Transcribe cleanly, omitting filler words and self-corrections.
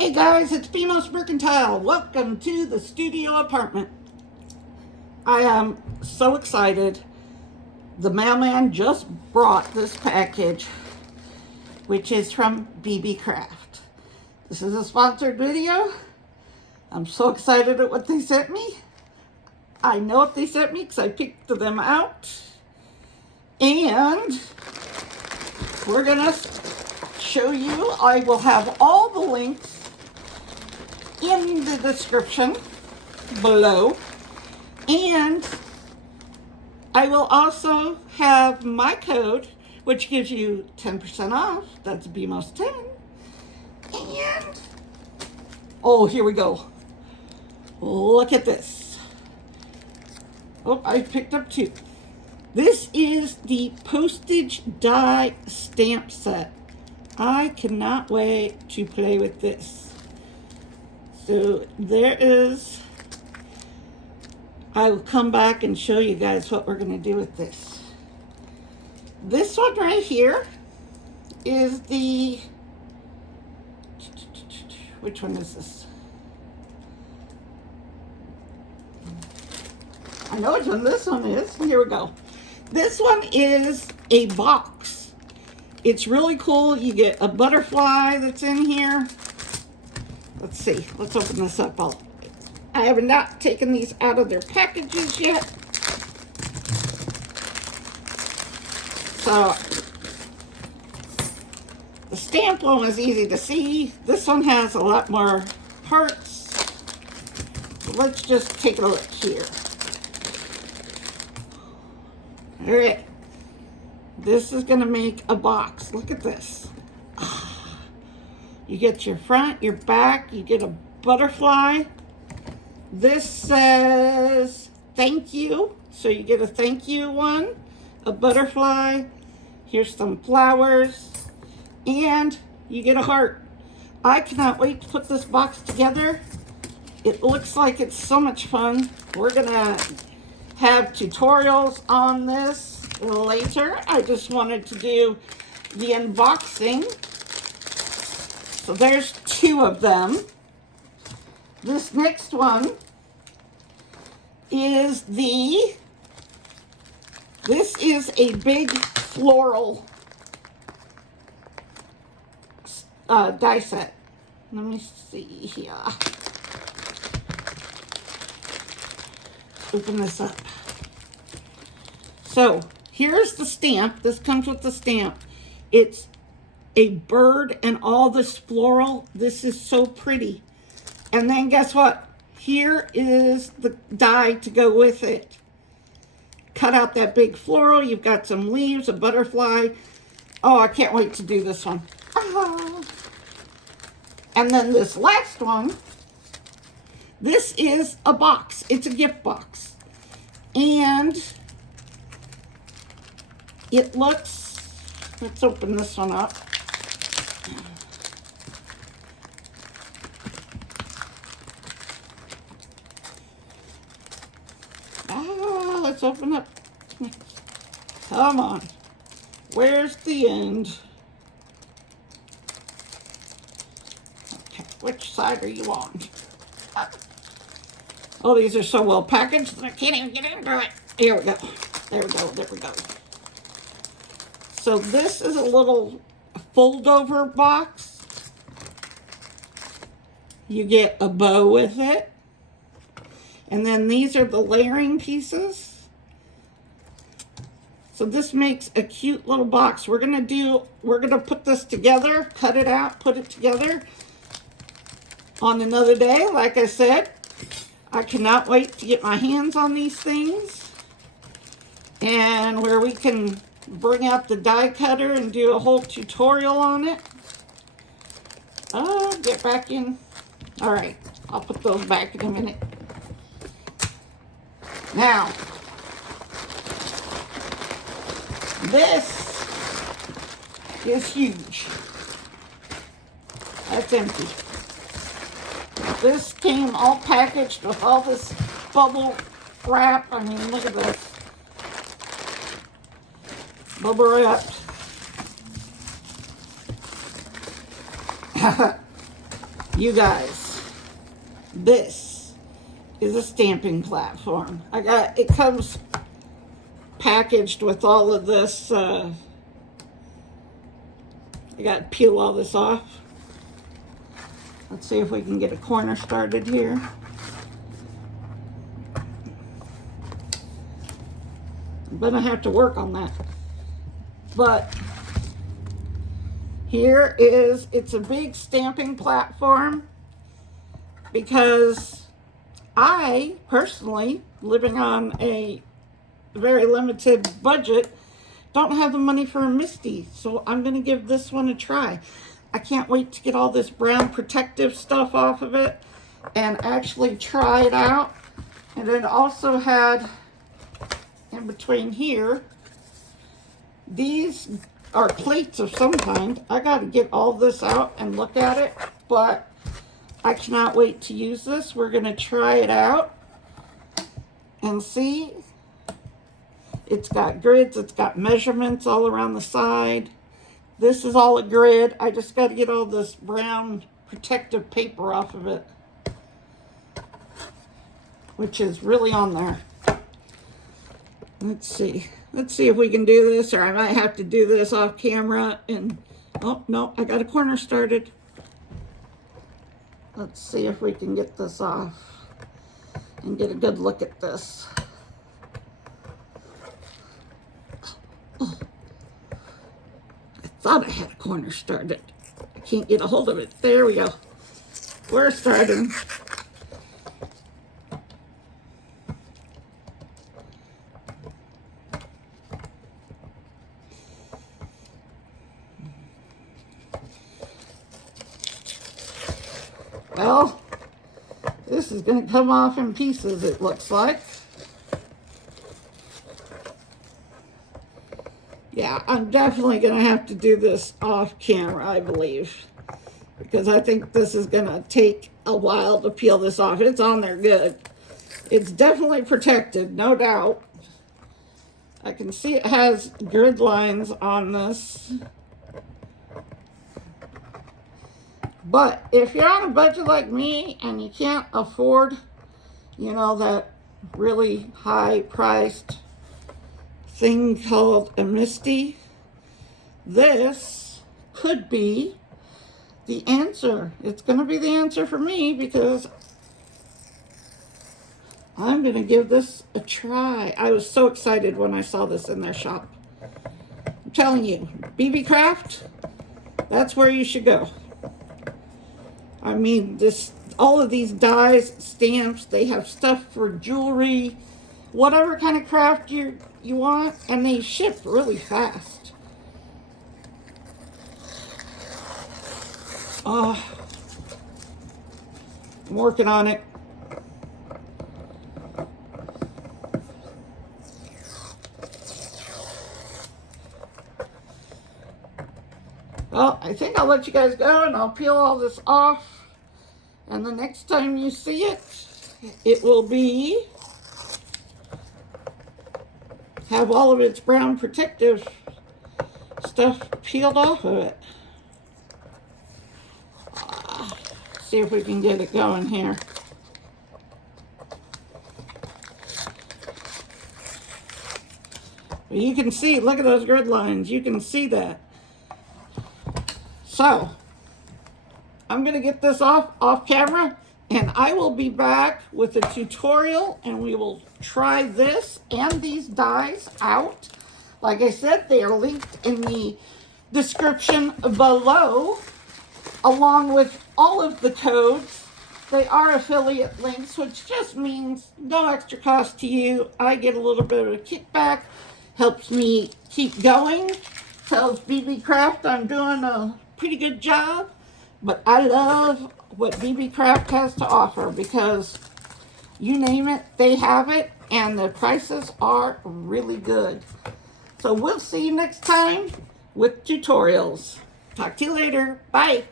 Hey guys, it's BMOS Mercantile. Welcome to the studio apartment. I am so excited. The mailman just brought this package, which is from Beebeecraft. This is a sponsored video. I'm so excited at what they sent me. I know what they sent me because I picked them out. And we're gonna show you. I will have all the links in the description below, and I will also have my code, which gives you 10% off. That's BMOS10. And oh, here we go. Look at this. Oh, I picked up two. This is the postage die stamp set. I cannot wait to play with this. So there is, I will come back and show you guys what we're going to do with this. This one right here is the, which one is this? I know which one this one is. Here we go. This one is a box. It's really cool. You get a butterfly that's in here. Let's see. Let's open this up. I have not taken these out of their packages yet. So the stamp one was easy to see. This one has a lot more parts. So let's just take a look here. All right. This is going to make a box. Look at this. You get your front, your back, you get a butterfly. This says thank you. So you get a thank you one, a butterfly. Here's some flowers, and you get a heart. I cannot wait to put this box together. It looks like it's so much fun. We're gonna have tutorials on this later. I just wanted to do the unboxing. So there's two of them. This next one is this is a big floral die set. Let me see here. Open this up. So here's the stamp. This comes with the stamp. It's a bird and all this floral. This is so pretty. And then guess what? Here is the die to go with it. Cut out that big floral. You've got some leaves, a butterfly. Oh, I can't wait to do this one. Ah. And then this last one, this is a box. It's a gift box. And it looks, let's open this one up. Let's open up. Come on. Where's the end? Okay, which side are you on? Oh, these are so well packaged that I can't even get into it. Here we go. There we go. There we go. So this is a little fold-over box. You get a bow with it. And then these are the layering pieces. So this makes a cute little box. We're gonna put this together, cut it out, put it together on another day. Like I said, I cannot wait to get my hands on these things. And where we can bring out the die cutter and do a whole tutorial on it. Oh, get back in. All right, I'll put those back in a minute. Now, this is huge. That's empty. This came all packaged with all this bubble wrap. I mean, look at this. Bubble wrapped. You guys, this is a stamping platform. It comes packaged with all of this. I got to peel all this off. Let's see if we can get a corner started here. I'm gonna have to work on that. But here it's a big stamping platform because I personally, living on a very limited budget, don't have the money for a MISTI, so I'm gonna give this one a try. I can't wait to get all this brown protective stuff off of it and actually try it out. And it also had in between here, these are plates of some kind. I got to get all this out and look at it, but I cannot wait to use this. We're going to try it out and see. It's got grids, it's got measurements all around the side. This is all a grid. I just got to get all this brown protective paper off of it, which is really on there. Let's see if we can do this, or I might have to do this off camera. And oh no, I got a corner started. Let's see if we can get this off and get a good look at this. Oh. I thought I had a corner started. I can't get a hold of it. There we go. We're starting. Well, this is going to come off in pieces, it looks like. Yeah, I'm definitely going to have to do this off camera, I believe, because I think this is going to take a while to peel this off. It's on there good. It's definitely protected, no doubt. I can see it has grid lines on this. But if you're on a budget like me and you can't afford, you know, that really high priced thing called a MISTI, this could be the answer. It's going to be the answer for me because I'm going to give this a try. I was so excited when I saw this in their shop. I'm telling you, Beebeecraft, that's where you should go. I mean, all of these dies, stamps, they have stuff for jewelry, whatever kind of craft you want, and they ship really fast. I'm working on it. Well, I think I'll let you guys go and I'll peel all this off. And the next time you see it, it will be, have all of its brown protective stuff peeled off of it. See if we can get it going here. Well, you can see, look at those grid lines. You can see that. So, I'm going to get this off camera, and I will be back with a tutorial, and we will try this and these dies out. Like I said, they are linked in the description below, along with all of the codes. They are affiliate links, which just means no extra cost to you. I get a little bit of a kickback, helps me keep going, tells Beebeecraft I'm doing a pretty good job. But I love what Beebeecraft has to offer because you name it, they have it, and the prices are really good. So we'll see you next time with tutorials. Talk to you later. Bye.